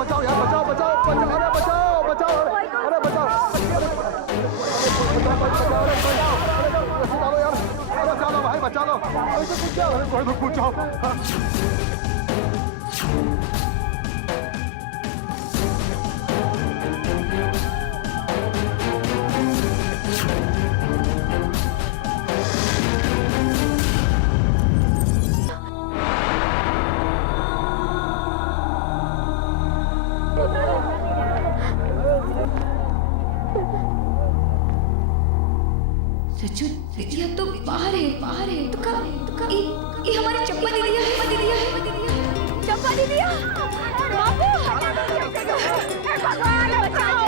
बचाओ यार, बचाओ बचाओ बचाओ, अरे बचाओ बचाओ, अरे बचाओ, रस्सी डालो यार, अरे बचा लो भाई, बचा लो, कोई तो कूद जाओ। सच्चू ये तो बाहर है तो का ये हमारी चंपा दीदी है, चंपा दीदी बाबू, भगवान बचाओ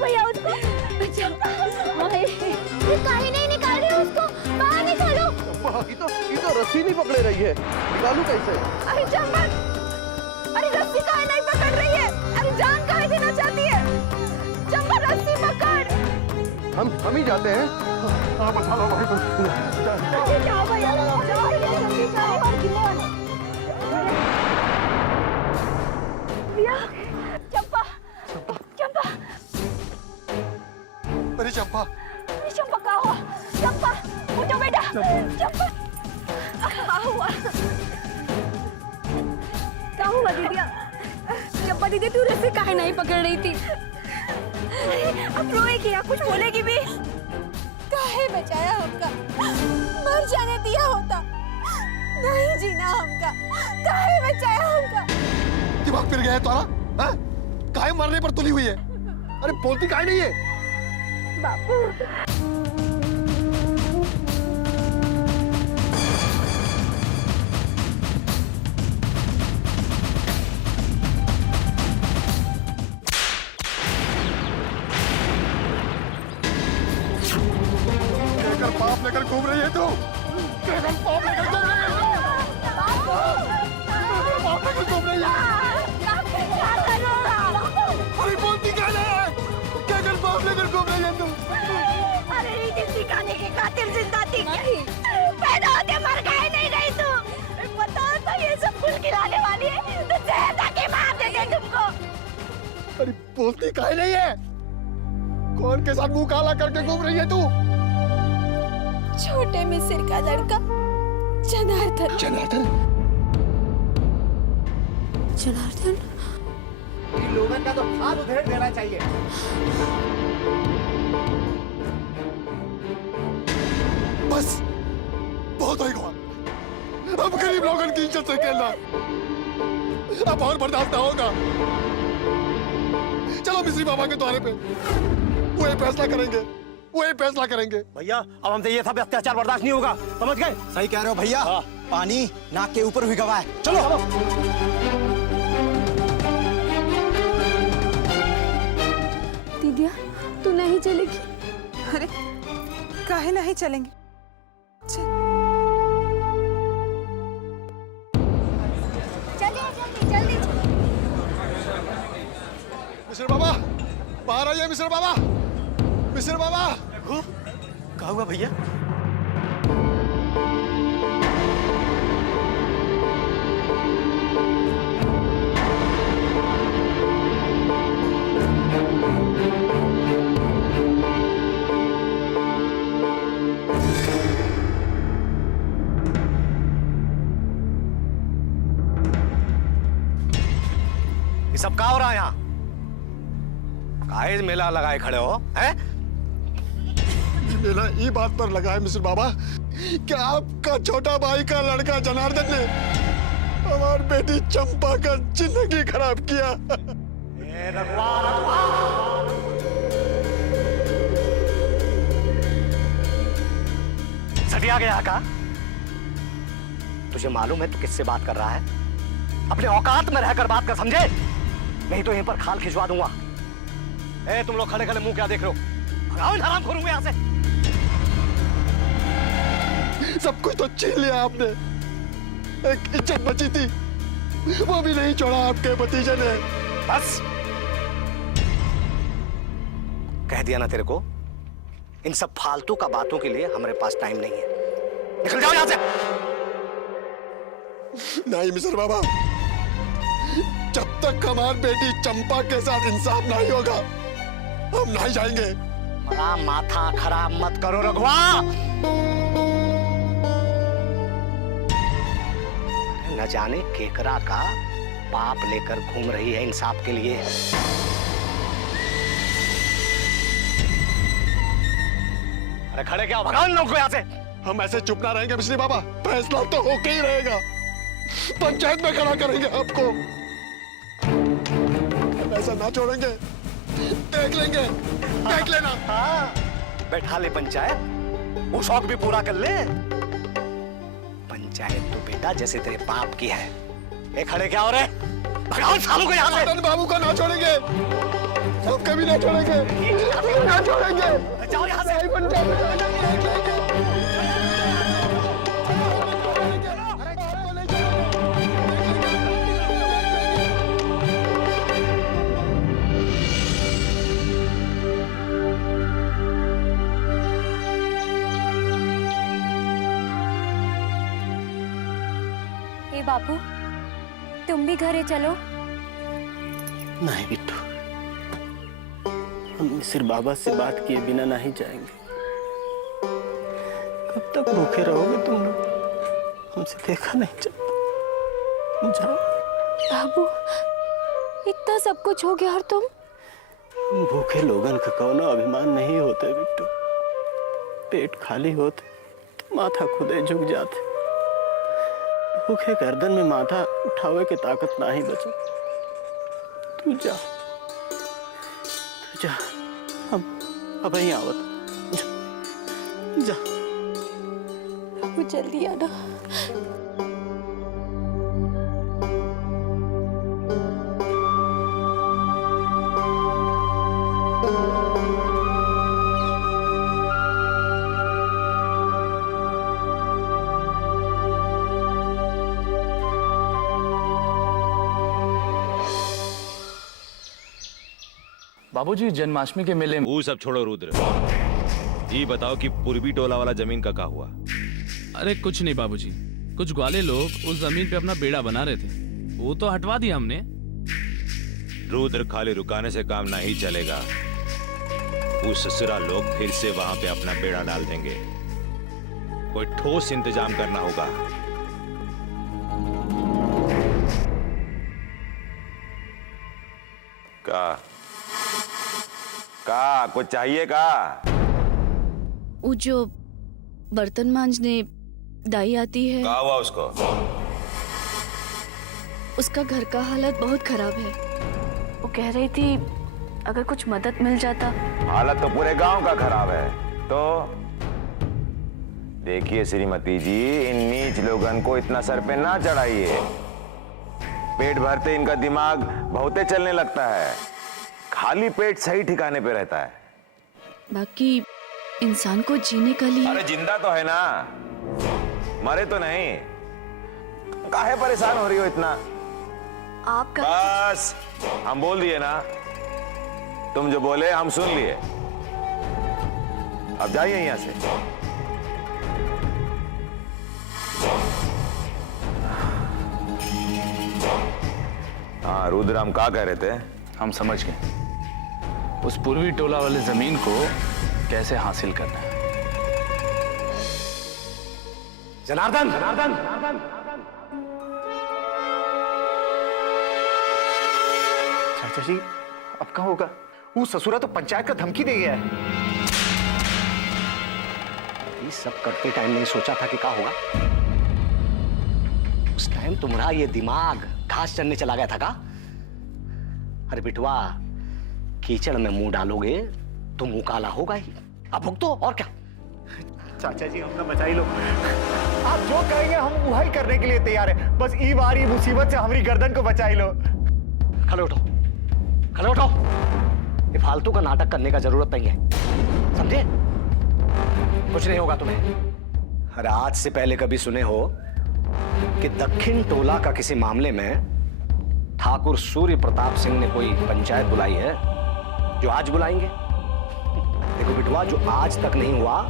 भैया उसको, ये काहे नहीं निकाल रहे उसको, बाहर निकालो। ये तो रस्सी नहीं पकड़े रही है, निकालू कैसे? अरे चंपा, अरे रस्सी काहे नहीं पकड़ रही है, अरे जान काहे देना चाहती है, चंपा रस्सी पकड़। हम ही जाते हैं। हाँ बचा लो भाई, जाओ भैया, जाओ जल्दी जाओ, और गिरने वाले भैया। चंपा चंपा, अरे चंपा, अरे चंपा कहाँ हुआ, चंपा उठो बेटा, चंपा कहाँ हुआ दीदी, चंपा दीदी तू रस्सी काहे नहीं पकड़ रही थी, अब रोएगी या कुछ बोलेगी भी, काहे बचाया हमका, मर जाने दिया होता, नहीं जीना हमका, काहे बचाया हमका। दिमाग फिर गया है तुम्हारा? हाँ? काहे मरने पर तुली हुई है? अरे बोलती काहे नहीं है? बापू पाप लेकर घूम रही है तू, केवल पाप लेकर घूम रही है तू, पाप लेकर घूम रही है। अरे बोलती क्या है, केवल पाप लेकर घूम रही है तू। अरे रीति सिखाने के खातिर जिंदा थी, पैदा होते मर गए नहीं गई तू, पता तो ये सब फूल खिलाने वाली है, तो जहर के मार देंगे तुमको। अरे बोलती काहे नहीं है, कौन के साथ मुंह काला करके घूम रही है तू? छोटे मिसिर का लड़का जनार्दन। जनार्दन? जनार्दन? इन लोगों का तो हाथ उधेड़ देना चाहिए। बस बहुत होगा, अब गरीब लोगों की इज्जत से खेलना अब और बर्दाश्त ना होगा। चलो मिस्री बाबा के द्वारे पे, वो ये फैसला करेंगे, वो ये फैसला करेंगे। भैया अब हमसे ये सब अत्याचार बर्दाश्त नहीं होगा, समझ गए? सही कह रहे हो भैया, पानी नाक के ऊपर हुई गवा है। चलो दीदिया तू नहीं चलेगी? अरे काहे नहीं चलेंगे, जल्दी मिस्र बाबा बाहर आइए, मिस्र बाबा, मिस्र बाबा। कहा हुआ भैया? ये सब क्या हो रहा है यहाँ? काहे मेला लगाए खड़े हो, हैं? मेरा ये बात पर लगा है मिस्र बाबा कि आपका छोटा भाई का लड़का जनार्दन ने हमारी बेटी चंपा का जिंदगी खराब किया। सटिया गया का? तुझे मालूम है तू किससे बात कर रहा है? अपने औकात में रहकर बात कर, समझे? नहीं तो यहीं पर खाल खिंचवा दूंगा। ए तुम लोग खड़े खड़े मुंह क्या देख रहे हो? भगाओ इन हराम खोरों को यहाँ से। सब कुछ तो छीन लिया आपने, एक इज्जत बची थी वो भी नहीं छोड़ा आपके भतीजे ने। बस कह दिया ना तेरे को, इन सब फालतू का बातों के लिए हमारे पास टाइम नहीं है। निकल जाओ यहाँ से। नहीं मिस्र बाबा, जब तक हमारी बेटी चंपा के साथ इंसाफ नहीं होगा हम नहीं जाएंगे। मेरा माथा खराब मत करो रघुआ। न जाने केकरा का पाप लेकर घूम रही है इंसाफ के लिए। अरे खड़े क्या भगवान लोग को यहाँ से। हम ऐसे चुप ना रहेंगे मिश्री बाबा, फैसला तो होके ही रहेगा। पंचायत में खड़ा करेंगे आपको, हम ऐसा ना छोड़ेंगे। देख लेंगे, देख लेना। हाँ, बैठा ले पंचायत, वो शौक भी पूरा कर ले। पंचायत तो बेटा जैसे तेरे बाप की है। ए खड़े क्या हो रहे, भगवान सालों को यहाँ से। बाबू को ना छोड़ेंगे, हम कभी ना छोड़ेंगे, ना छोड़ेंगे। जाओ यहाँ से। ए बापू, तुम भी घरे चलो। नहीं बिट्टू, हम मिसिर बाबा से बात किए बिना नहीं जाएंगे। कब तक भूखे रहोगे तुम लोग? हमसे देखा नहीं जाता। जाओ। बाबू, इतना सब कुछ हो गया और तुम? हम भूखे लोगन का कौनो अभिमान नहीं होते बिट्टू। पेट खाली होते तो माथा खुदे झुक जाते। भूखे गर्दन में माथा उठावे के ताकत नहीं बचे। तू जा, तू जा, हम अब यहीं आवत। जा, जा। बाबू जल्दी आना। बाबूजी, जन्माष्टमी के मेले में वो सब छोड़ो रुद्र, ये बताओ कि पूर्वी टोला वाला जमीन का क्या हुआ? अरे कुछ नहीं बाबूजी, कुछ ग्वाले लोग उस जमीन पे अपना बेड़ा बना रहे थे, वो तो हटवा दिया हमने। रुद्र, खाली रुकाने से काम नहीं चलेगा। वो ससुरा लोग फिर से वहां पे अपना बेड़ा डाल देंगे। कोई ठोस इंतजाम करना होगा। का कुछ चाहिए का? वो जो बर्तन मांजने दाई आती है, क्या हुआ उसको? उसका घर का हालत बहुत खराब है। वो कह रही थी अगर कुछ मदद मिल जाता। हालत तो पूरे गांव का खराब है। तो देखिए श्रीमती जी, इन नीच लोगन को इतना सर पे ना चढ़ाइए। पेट भरते इनका दिमाग बहुते चलने लगता है, खाली पेट सही ठिकाने पे रहता है। बाकी इंसान को जीने का लिए। अरे जिंदा तो है ना, मरे तो नहीं। काहे परेशान हो रही हो इतना? आपका बस हम बोल दिए ना, तुम जो बोले हम सुन लिए। अब जाइए यहां से। हाँ रुद्र, हम क्या कह रहे थे? हम समझ गए, उस पूर्वी टोला वाले जमीन को कैसे हासिल करना है। जनार्दन, जनार्दन, जनार्दन। चाचा जी, अब कहाँ होगा? वो ससुरा तो पंचायत का धमकी दे गया है। ये सब करते टाइम नहीं सोचा था कि क्या होगा? उस टाइम तुम्हारा ये दिमाग घास चरने चला गया था का? अरे बिटवा, कीचड़ में मुंह डालोगे तो मुंह काला होगा ही। अब भुगतो और क्या। चाचा जी, हमका बचा ही लो। आप जो कहेंगे हम वही करने के लिए तैयार है। बस ई बार ई मुसीबत से हमारी गर्दन को बचा ही लो। खड़े उठो, खड़े उठो। ये फालतू का नाटक करने का जरूरत नहीं है, समझे? कुछ नहीं होगा तुम्हें। अरे आज से पहले कभी सुने हो कि दक्षिण टोला का किसी मामले में ठाकुर सूर्य प्रताप सिंह ने कोई पंचायत बुलाई है जो आज बुलाएंगे? देखो बिटवा, जो आज तक नहीं हुआ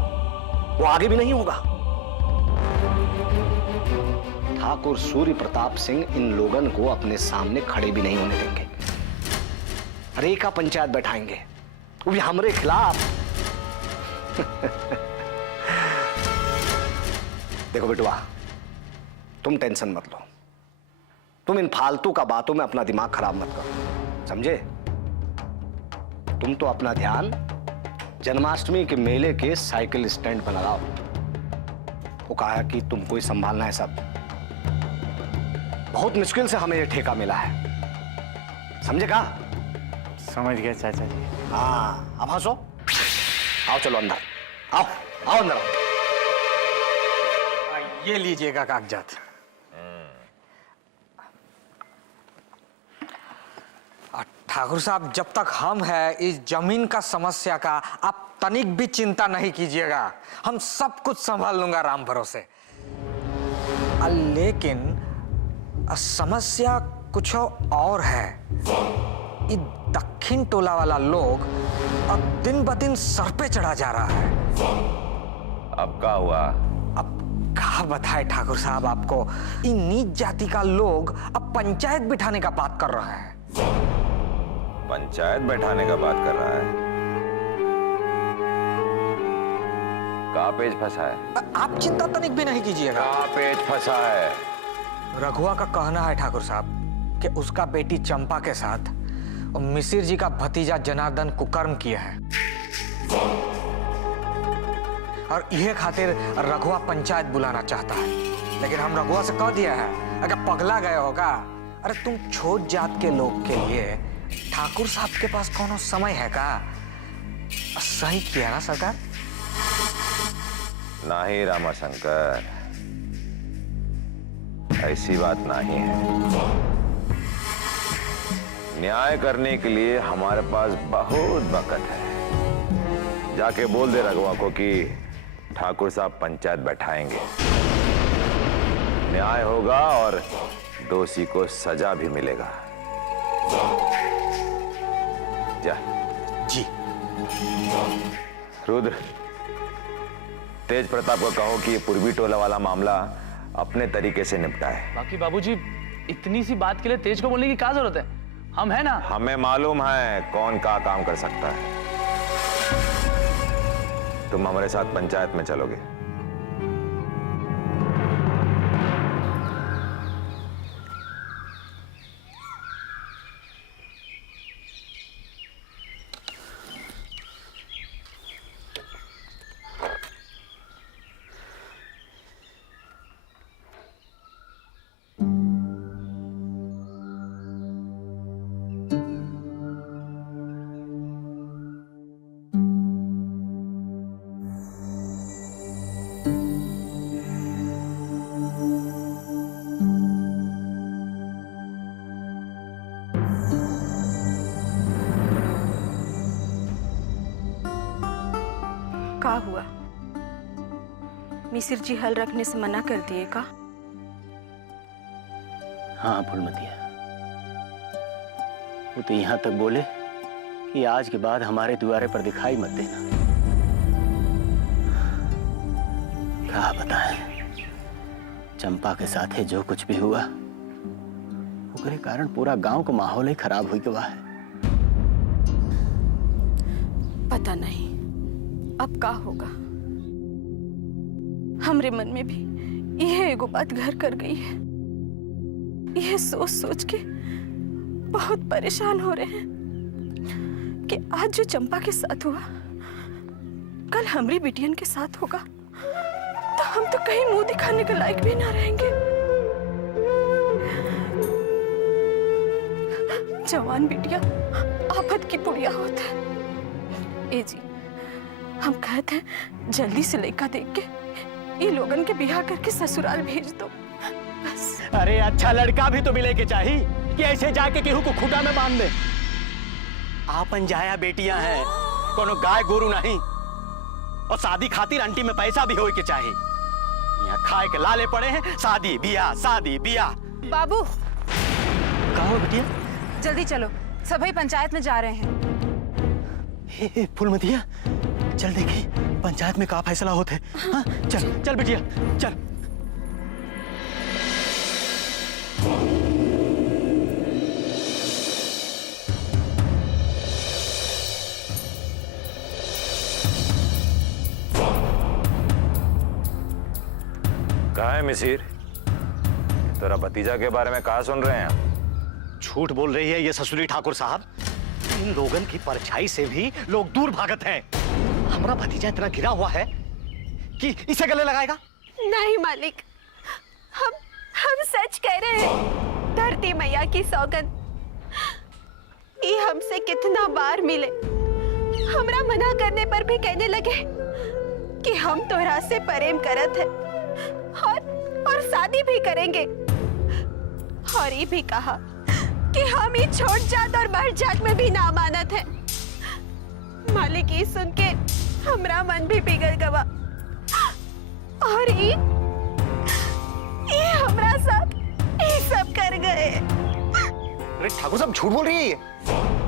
वो आगे भी नहीं होगा। ठाकुर सूर्य प्रताप सिंह इन लोगन को अपने सामने खड़े भी नहीं होने देंगे। रेखा पंचायत बैठाएंगे, वो भी हमरे खिलाफ। देखो बेटुआ, तुम टेंशन मत लो, तुम इन फालतू का बातों में अपना दिमाग खराब मत करो, समझे? तुम तो अपना ध्यान जन्माष्टमी के मेले के साइकिल स्टैंड पर लगाओ। वो कहा कि तुमको ही संभालना है सब। बहुत मुश्किल से हमें ये ठेका मिला है, समझे? का समझ गया चाचा जी। हाँ, अब हंसो। आओ चलो अंदर, आओ आओ अंदर आओ। ये लीजिएगा कागजात। ठाकुर साहब, जब तक हम हैं इस जमीन का समस्या का आप तनिक भी चिंता नहीं कीजिएगा, हम सब कुछ संभाल लूंगा राम भरोसे। लेकिन समस्या कुछ और है। ये दक्षिण टोला वाला लोग अब दिन ब दिन सर पे चढ़ा जा रहा है। अब क्या हुआ? अब कहा बताए ठाकुर साहब आपको, इन नीच जाति का लोग अब पंचायत बिठाने का बात कर रहा है। पंचायत बैठाने का बात कर रहा है? कहाँ पेच फंसा है? आप चिंता तनिक भी नहीं कीजिएगा। कहाँ पेच फंसा है? रघुआ का कहना है ठाकुर साहब कि उसका बेटी चंपा के साथ मिसिर जी का भतीजा जनार्दन कुकर्म किया है, और यह खातिर रघुआ पंचायत बुलाना चाहता है। लेकिन हम रघुआ से कह दिया है, अगर पगला गए होगा, अरे तुम छोट जात के लोग के लिए ठाकुर साहब के पास कोनो समय है का? सही किया ना सरकार? नहीं रामाशंकर, ऐसी बात नहीं है। न्याय करने के लिए हमारे पास बहुत वक्त है। जाके बोल दे रघुआ को कि ठाकुर साहब पंचायत बैठाएंगे, न्याय होगा और दोषी को सजा भी मिलेगा। जा। जी। रुद्र, तेज प्रताप को कहो कि पूर्वी टोला वाला मामला अपने तरीके से निपटाए। बाकी बाबूजी, इतनी सी बात के लिए तेज को बोलने की क्या जरूरत है? हम है ना। हमें मालूम है कौन का काम कर सकता है। तुम हमारे साथ पंचायत में चलोगे। का हुआ? मिसिर जी हल रखने से मना कर दिए का? हाँ फूलमतिया, वो तो यहाँ तक बोले कि आज के बाद हमारे द्वारे पर दिखाई मत देना। क्या बताएं, चंपा के साथ है जो कुछ भी हुआ, उसके कारण पूरा गांव का माहौल ही खराब हुई गवा है। पता नहीं अब का होगा। हमरे मन में भी यह एगो बात घर कर गई है। यह सोच सोच के बहुत परेशान हो रहे हैं कि आज जो चंपा के साथ हुआ, कल हमरी बिटियन के साथ होगा, तो हम तो कहीं मुंह दिखाने के लायक भी ना रहेंगे। जवान बिटिया आफत की पुड़िया होता है। ए जी, हम कहते हैं जल्दी से लड़का देख के ये लोगन के बिहार करके ससुराल भेज दो बस। अरे अच्छा लड़का भी तो मिले के चाहिए कि ऐसे जाके केहू को खूटा में बांध दे। आपन जाया बेटियां हैं, कोनो गाय गोरू नहीं। और शादी खातिर आंटी में पैसा भी होए के चाहिए। यहाँ खाए के लाले पड़े हैं, शादी बियाह शादी बियाह। बाबू कहो बेटिया, जल्दी चलो, सभी पंचायत में जा रहे हैं। हे फूलमतिया, चल देखी पंचायत में का फैसला होते। हाँ चल चल बिटिया चल। मिसिर, तेरा भतीजा के बारे में कहा सुन रहे हैं? झूठ बोल रही है ये ससुरी ठाकुर साहब। इन लोगन की परछाई से भी लोग दूर भागत हैं। हमारा भतीजा इतना गिरा हुआ है कि इसे गले लगाएगा। नहीं मालिक, हम सच कह रहे हैं। धरती मैया की सौगंध, ये हमसे कितना बार मिले, हमरा मना करने पर भी कहने लगे कि हम तोहरा से प्रेम करत है और शादी भी करेंगे। और ये भी कहा कि हम ये छोट जात और बड़ जात में भी नामानत है। मालिक ये सुन के हमरा मन भी पिघल गवा। और ये हमरा साथ ये सब कर गए। अरे ठाकुर साहब झूठ बोल रही है ये।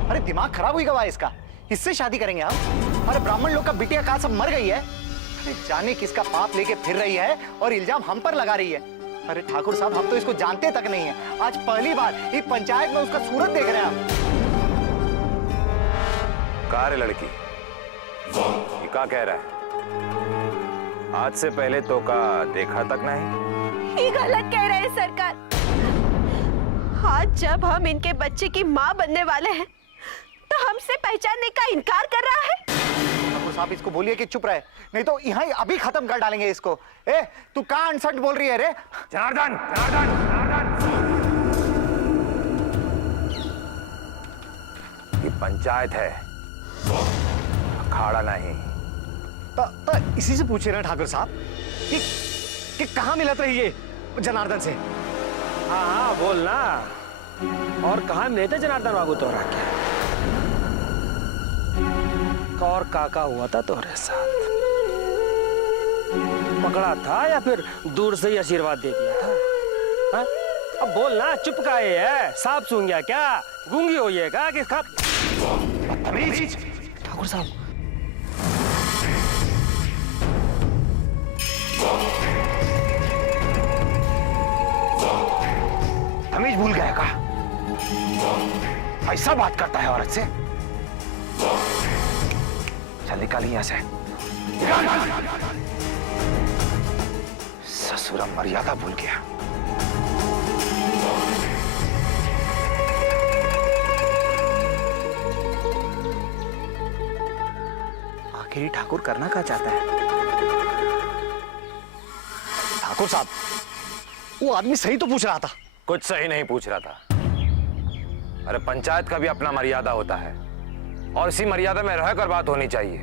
अरे दिमाग खराब हुई गवा इसका। इससे शादी करेंगे हम? अरे ब्राह्मण लोग का बिटिया का सब मर गई है। अरे जाने किसका पाप लेके फिर रही है और इल्जाम हम पर लगा रही है। अरे ठाकुर साहब हम तो इसको जानते तक नहीं है। आज पहली बार इस पंचायत में उसका सूरत देख रहे हैं हम। कहा रे लड़की, ये क्या कह रहा है? आज से पहले तो का देखा तक नहीं। ये गलत कह रहे हैं सरकार। आज जब हम इनके बच्चे की माँ बनने वाले हैं तो हमसे पहचानने का इनकार कर रहा है। ठाकुर साहब इसको बोलिए कि चुप रहे, नहीं तो यहाँ अभी खत्म कर डालेंगे इसको। ए तू कहाँ अनसट बोल रही है रे? जनार्दन, जनार्दन, जनार्दन। ये पंचायत है, अखाड़ा नहीं। तो इसी से पूछे ना ठाकुर साहब कि कहाँ मिलत रही ये जनार्दन से। हाँ हाँ बोलना। और कहाँ मिले थे जनार्दन बाबू तोरा के? और काका हुआ था तोरे साथ? पकड़ा था या फिर दूर से ही आशीर्वाद दे दिया था? हा? अब बोलना, चुप का है? सांप सूंघ गया क्या? गूंगी हुई है क्या? किसका ठाकुर साहब तमीज भूल गया का? ऐसा बात करता है औरत से? चल निकाल यहाँ से। ससुरा मर्यादा भूल गया। आखिर ठाकुर करना क्या चाहता है? ठाकुर साहब वो आदमी सही तो पूछ रहा था। कुछ सही नहीं पूछ रहा था। अरे पंचायत का भी अपना मर्यादा होता है और इसी मर्यादा में रहकर बात होनी चाहिए।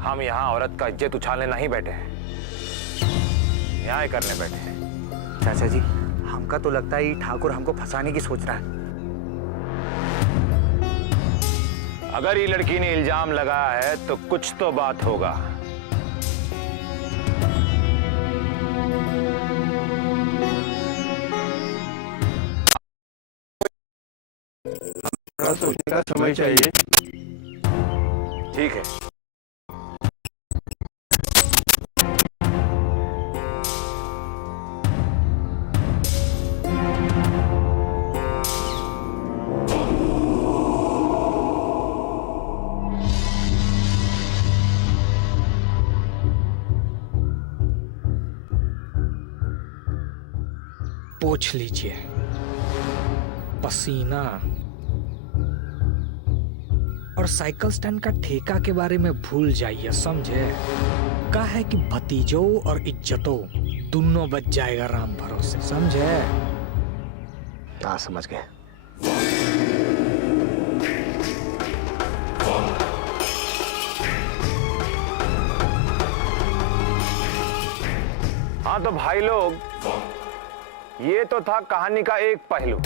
हम यहाँ औरत का इज्जत उछालने नहीं बैठे हैं, न्याय करने बैठे हैं। चाचा जी हमका तो लगता है ठाकुर हमको फंसाने की सोच रहा है। अगर ये लड़की ने इल्जाम लगाया है तो कुछ तो बात होगा। सोचने का समय चाहिए। ठीक है। पोंछ लीजिए पसीना। और साइकिल स्टैंड का ठेका के बारे में भूल जाइए, समझे? का है कि भतीजों और इज्जतों दोनों बच जाएगा राम भरोसे, समझे? हाँ समझ गए। हाँ तो भाई लोग, ये तो था कहानी का एक पहलू,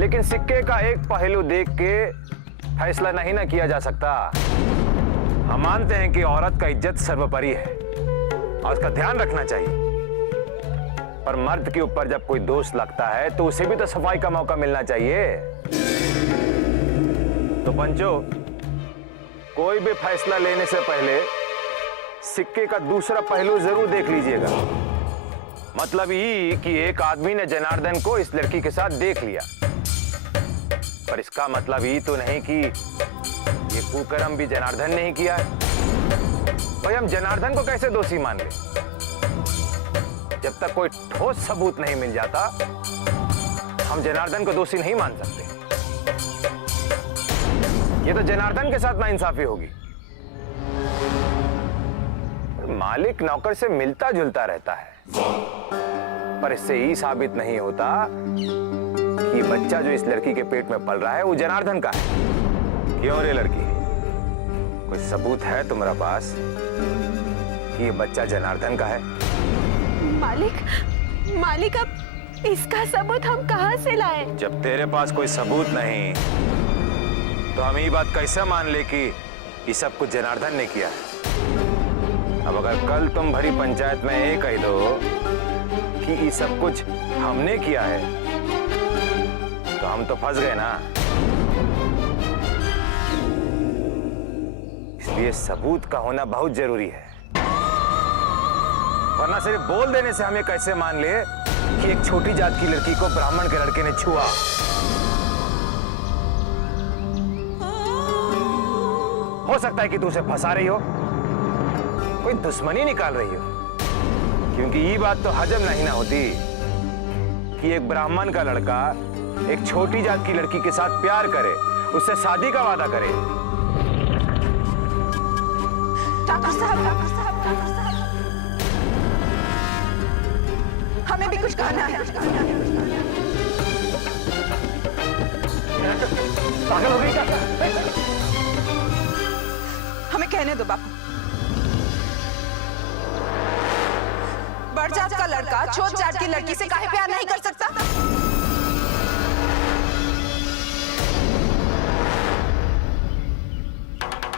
लेकिन सिक्के का एक पहलू देख के फैसला नहीं ना किया जा सकता। हम मानते हैं कि औरत का इज्जत सर्वोपरि है और उसका ध्यान रखना चाहिए, पर मर्द के ऊपर जब कोई दोष लगता है तो उसे भी तो सफाई का मौका मिलना चाहिए। तो पंचो, कोई भी फैसला लेने से पहले सिक्के का दूसरा पहलू जरूर देख लीजिएगा। मतलब ये कि एक आदमी ने जनार्दन को इस लड़की के साथ देख लिया, पर इसका मतलब ये तो नहीं कि ये कुकर्म भी जनार्दन ने ही किया है। भाई हम जनार्दन को कैसे दोषी मान ले? जब तक कोई ठोस सबूत नहीं मिल जाता हम जनार्दन को दोषी नहीं मान सकते। ये तो जनार्दन के साथ नाइंसाफी होगी। मालिक नौकर से मिलता जुलता रहता है, पर इससे ही साबित नहीं होता कि बच्चा जो इस लड़की के पेट में पल रहा है वो जनार्दन का है। क्यों रे लड़की, कोई सबूत है तुम्हारा पास कि ये बच्चा जनार्दन का है? मालिक अब इसका सबूत हम कहां से लाए? जब तेरे पास कोई सबूत नहीं तो हम ये बात कैसे मान ले कि ये सब कुछ जनार्दन ने किया है? अब अगर कल तुम भरी पंचायत में ये कह दो कि ये सब कुछ हमने किया है तो हम तो फंस गए ना। इसलिए सबूत का होना बहुत जरूरी है, वरना सिर्फ बोल देने से हमें कैसे मान ले कि एक छोटी जात की लड़की को ब्राह्मण के लड़के ने छुआ। हो सकता है कि तू उसे फंसा रही हो, कोई दुश्मनी निकाल रही हो, क्योंकि ये बात तो हजम नहीं ना होती कि एक ब्राह्मण का लड़का एक छोटी जात की लड़की के साथ प्यार करे, उससे शादी का वादा करे। डॉक्टर साहब, हमें भी कुछ कहना है। पागल हो गई क्या? हमें कहने दो बापू। बड़ जात का लड़का छोट जात की लड़की से काहे प्यार नहीं कर सकता?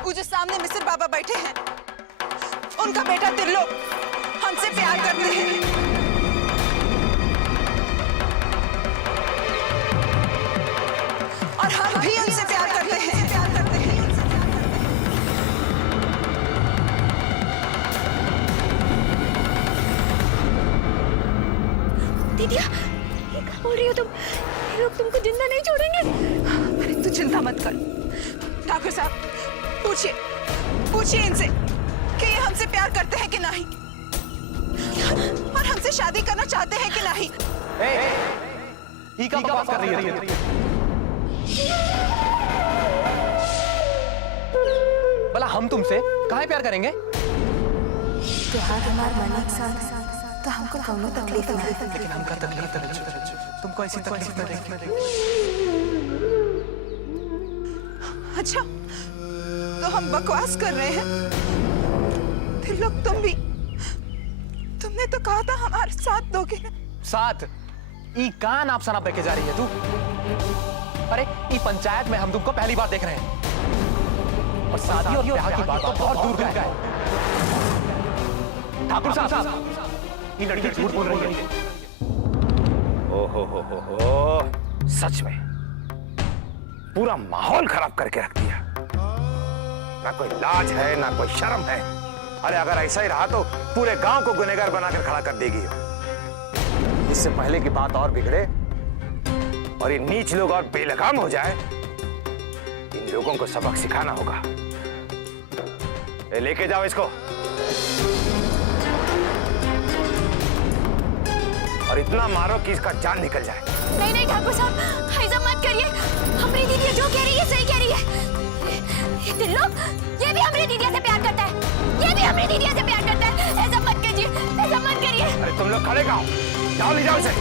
वो जो सामने मिसिर बाबा बैठे हैं, उनका बेटा त्रिलोक हमसे प्यार करते हैं। और हम भी उनसे प्यार करते हैं। दीदिया, ये क्या बोल रही हो तुम? ये लोग तुमको जिंदा नहीं छोड़ेंगे। अरे तू चिंता मत कर। ठाकुर साहब, पूछिए इनसे कि ये हमसे प्यार करते हैं कि नहीं, और हमसे शादी करना चाहते हैं कि नहीं। ई का बकवास कर रही है? भला हम तुमसे काहे प्यार करेंगे? त्योहार हमारे मालिक साथ तो हमको कौनो तकलीफ नहीं, लेकिन हमका तकलीफ तुमको ऐसी तकलीफ न देगी। अच्छा, तो हम बकवास कर रहे हैं? फिर लोग तुम भी, तुमने तो कहा था हमारे साथ दोगे ना। साथ? ई कान आप सनाप लेके जा रही है तू? अरे ई पंचायत में हम तुमको पहली बार देख रहे हैं, और शादी और ब्याह की बात तो बहुत दूर का है। ठाकुर साहब, ये लड़की झूठ बोल रही है। ओहो, सच में पूरा माहौल खराब करके रख दिया। ना कोई लाज है ना कोई शर्म है। अरे अगर ऐसा ही रहा तो पूरे गांव को गुनहगार बनाकर खड़ा कर देगी। इससे पहले की बात और बिगड़े और ये नीच लोग और बेलगाम हो जाए, इन लोगों को सबक सिखाना होगा। लेके जाओ इसको और इतना मारो कि इसका जान निकल जाए। नहीं ठाकुर साहब, ऐसा मत करिए। हमारी दीदी जो कह रही है सही कह रही है। ये त्रिलोक, ये भी हमारी दीदी से प्यार करता है, ये भी हमारी दीदी से प्यार करता है। ऐसा मत कीजिए, ऐसा मत करिए। अरे तुम लोग खड़े कहाँ हो? जाओ ले जाओ इसे।